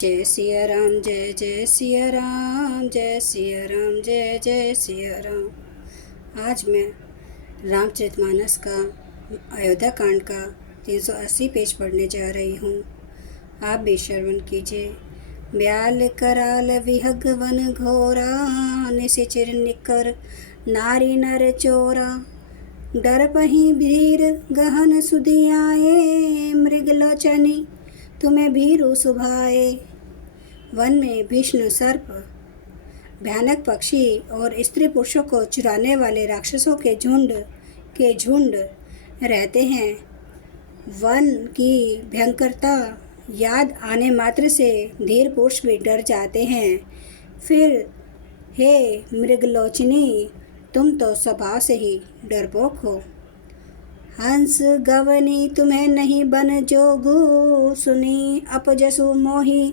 जय सिया राम, जय जय सिया राम, जय सिया राम, जय जय सिया राम। आज मैं रामचरितमानस का अयोध्या कांड का 380 पेज पढ़ने जा रही हूँ। आप भी श्रवण कीजिए। ब्याल कराल विहग वन घोरा, निशिचर निकर नारी नर चोरा। डर पही भीर गहन सुधियाए, मृगलोचनी तुम्हें भीरु सुभाए। वन में भीष्ण सर्प, भयानक पक्षी और स्त्री पुरुषों को चुराने वाले राक्षसों के झुंड रहते हैं। वन की भयंकरता याद आने मात्र से धीर पुरुष भी डर जाते हैं। फिर हे मृगलोचनी, तुम तो स्वभाव से ही डरपोक हो। हंस गवनी तुम्हें नहीं बन जोगु, सुनी अपजसु मोहि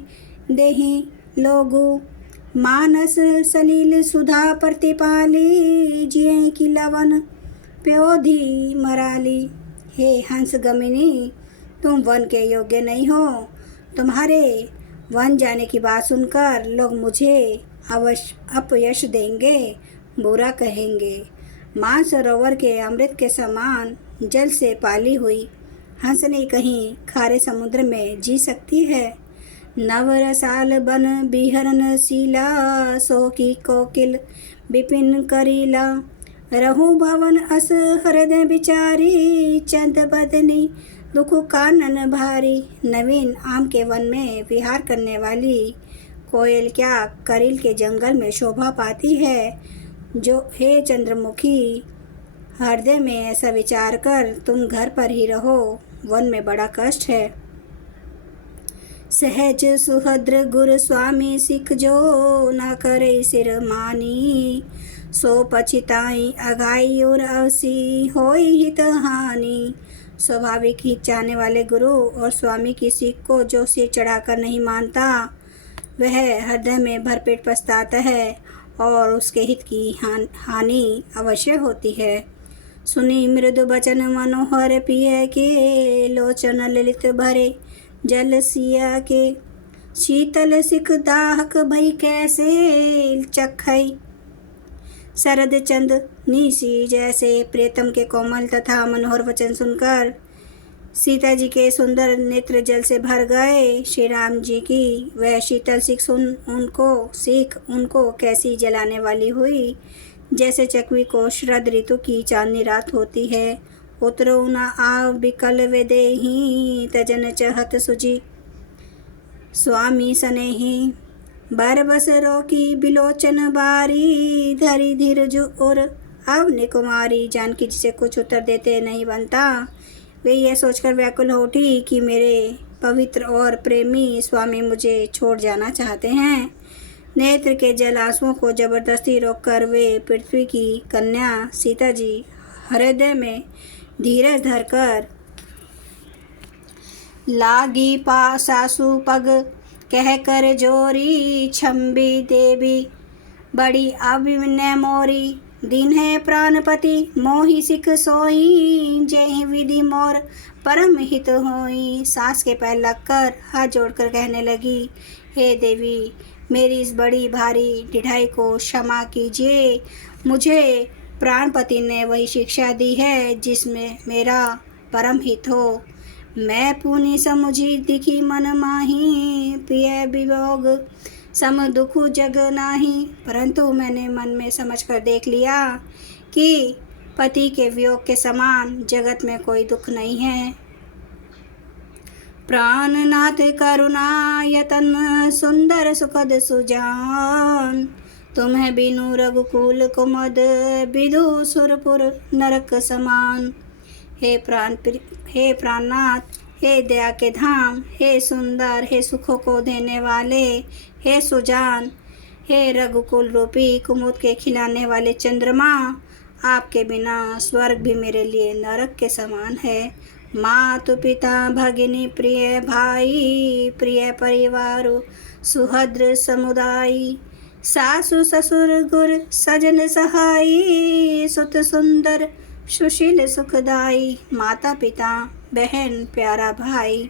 देहि लोगु। मानस सलील सुधा प्रतिपाली, जिये की लवन प्योधी मराली। हे हंस गमिनी, तुम वन के योग्य नहीं हो। तुम्हारे वन जाने की बात सुनकर लोग मुझे अपयश देंगे, बुरा कहेंगे। मानसरोवर के अमृत के समान जल से पाली हुई हंसनी कहीं खारे समुद्र में जी सकती है। नवरसाल बन बिहरन शीला, सो की कोकिल विपिन करीला। रहु भवन अस हृदय बिचारी, चंद बदनी दुख कानन भारी। नवीन आम के वन में विहार करने वाली कोयल क्या करील के जंगल में शोभा पाती है। जो हे चंद्रमुखी, हृदय में ऐसा विचार कर तुम घर पर ही रहो, वन में बड़ा कष्ट है। सहज सुहद्र गुरु स्वामी सिख जो, ना करे सिर मानी। सो पछिताई अघाई और अवसी, होई हित हानि। स्वाभाविक ही चाहने वाले गुरु और स्वामी की सीख को जो सिर चढ़ाकर नहीं मानता, वह हृदय में भरपेट पछताता है और उसके हित की हानि अवश्य होती है। सुनी मृदु बचन मनोहर पिय के, लोचन ललित भरे जल सिया के। शीतल सिख दाहक भई कैसे चखई, शरद चंद निशी जैसे। प्रियतम के कोमल तथा मनोहर वचन सुनकर सीता जी के सुंदर नेत्र जल से भर गए। श्री राम जी की वह शीतल सीख उनको कैसी जलाने वाली हुई, जैसे चकवी को शरद ऋतु की चांदनी रात होती है। उतरो न आव बिकल वेदेही, तजन चहत सुजी स्वामी सनेही। बरबस रोकी बिलोचन बारी, धरी धीरज और अवनि कुमारी। जानकी जी से कुछ उत्तर देते नहीं बनता। वे यह सोचकर व्याकुल हो उठी कि मेरे पवित्र और प्रेमी स्वामी मुझे छोड़ जाना चाहते हैं। नेत्र के जल आंसुओं को जबरदस्ती रोककर वे पृथ्वी की कन्या सीता जी हृदय में धीरज धरकर लागी सासु पग कह कर जोरी। छम्बी देवी बड़ी अभिमन्य मोरी, दिन है प्राणपति मोहि सिख सोई। जय विधि मोर परम हित होई। सास के पैर लगकर हाथ जोड़कर कहने लगी, हे देवी, मेरी इस बड़ी भारी ढिठाई को क्षमा कीजिए। मुझे प्राणपति ने वही शिक्षा दी है जिसमें मेरा परम हित हो। मैं पुनि समुझी दिखी मन माही, प्रिय विभोग सम दुख जग नाही। परंतु मैंने मन में समझकर देख लिया कि पति के वियोग के समान जगत में कोई दुख नहीं है। प्राणनाथ करुणा यतन, सुंदर सुखद सुजान। तुम्हें बिनु रघुकुल कुमद, विदु सुरपुर नरक समान। हे प्राणनाथ, हे दया के धाम, हे सुंदर, हे सुखों को देने वाले, हे सुजान, हे रघुकुल रूपी कुमुद के खिलाने वाले चंद्रमा। आपके बिना स्वर्ग भी मेरे लिए नरक के समान है। मातु पिता भगिनी प्रिय भाई, प्रिय परिवार सुहद्र समुदायी। सासु ससुर गुर सजन सहाई, सुत सुंदर सुशील सुखदाई। माता पिता बहन प्यारा भाई,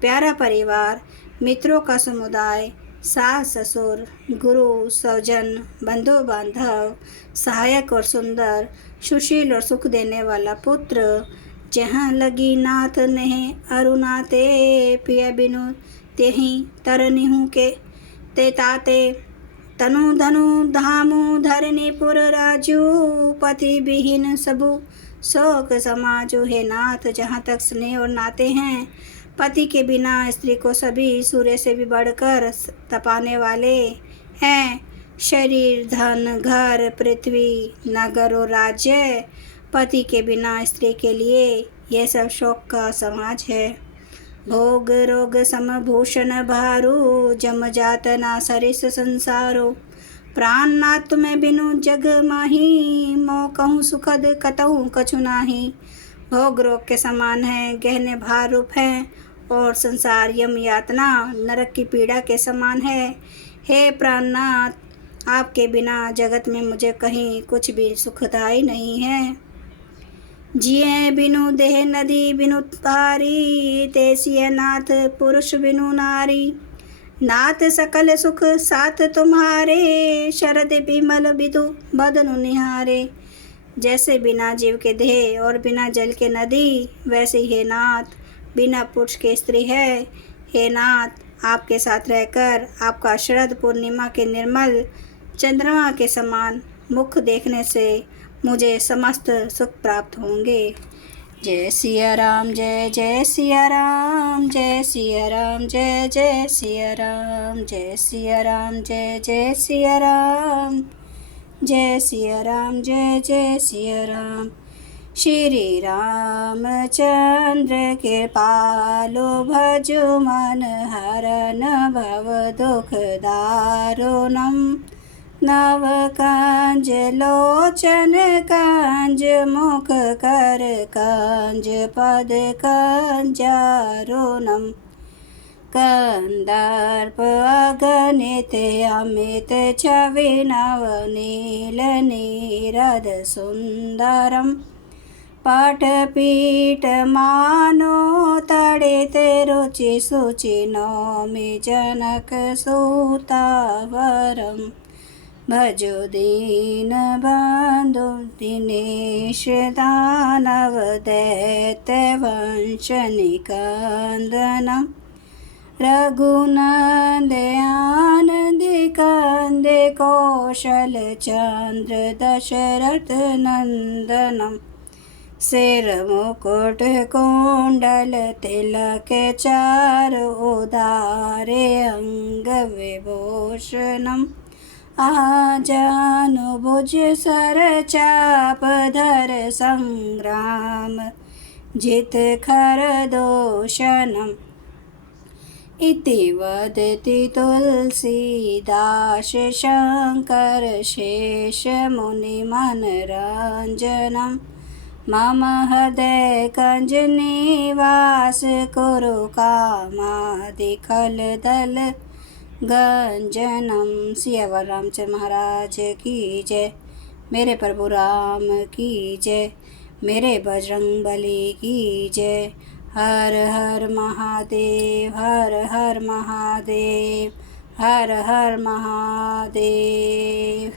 प्यारा परिवार, मित्रों का समुदाय, सास ससुर, गुरु, स्वजन, बंधु बांधव, सहायक और सुंदर, सुशील और सुख देने वाला पुत्र, जहाँ लगी नाथ नेह अरुणाते, पिय बिनु तेहि तरनिहु के ते ताते, तनु धनु धामु धरनीपुर राजू, पति विहीन सबु शोक समाजू। हे नाथ, जहाँ तक स्नेह और नाते हैं, पति के बिना स्त्री को सभी सूर्य से भी बढ़कर तपाने वाले हैं। शरीर, धन, घर, पृथ्वी, नगर और राज्य, पति के बिना स्त्री के लिए यह सब शोक का समाज है। भोग रोग समभूषण भारू, जम जात ना सरिस संसारो, प्राण नाथ तुम्हें बिनु जग माही, मोह कहूँ सुखद कतहु कछु नाही। भोग रोग के समान है, गहने भार रूप हैं, और संसार यम यातना नरक की पीड़ा के समान है। हे प्राणनाथ, आपके बिना जगत में मुझे कहीं कुछ भी सुखदाई नहीं है। जिए बिनु देह नदी बिनु तारी, तेसिय नाथ पुरुष बिनु नारी। नाथ सकल सुख साथ तुम्हारे, शरद बिमल बिदु बदनु निहारे। जैसे बिना जीव के देह और बिना जल के नदी, वैसे ही हे नाथ, बिना पुरुष के स्त्री है। हे नाथ, आपके साथ रहकर आपका शरद पूर्णिमा के निर्मल चंद्रमा के समान मुख देखने से मुझे समस्त सुख प्राप्त होंगे। जय सिया राम, जय जय सिया राम, जय सिया राम, जय जय सिया राम, जय सिया राम, जय जय सिया राम, जय सिया राम, जय जय सिया राम। श्री रामचंद्र कृपालो, भजो मन हरन भव दुख दारुणम। नव कांज लोचन कांज, मुख कर कांज पद कंजारुणम। कंदर्प अगणित अमित छवि, नव नील नीरद सुंदरम। पटपीठ मानो तड़ित रुचि सुचि, नौमि जनक सुतावरम। भजो दीन बंधु दिनेश, दानव दैत्य वंश निकंदनम। रघुनंद आनंद कंद, कौशल चंद्र दशरथ नंदनम। सिर मुकुट कुंडल तिलक, चार उदारे अंग विभूषणम। आजानु भुज सर चाप धर, संग्राम जित खर दोषणम। इति वदति तुलसीदास, शंकर शेष मुनि मनरंजनम। मम हृदय कंज निवास, कुरु कामादि खल दल गंजनम। सियावर रामचंद्र महाराज की जय। मेरे प्रभु राम की जय। मेरे बजरंग बली की जय। हर हर महादेव, हर हर महादेव, हर हर महादेव।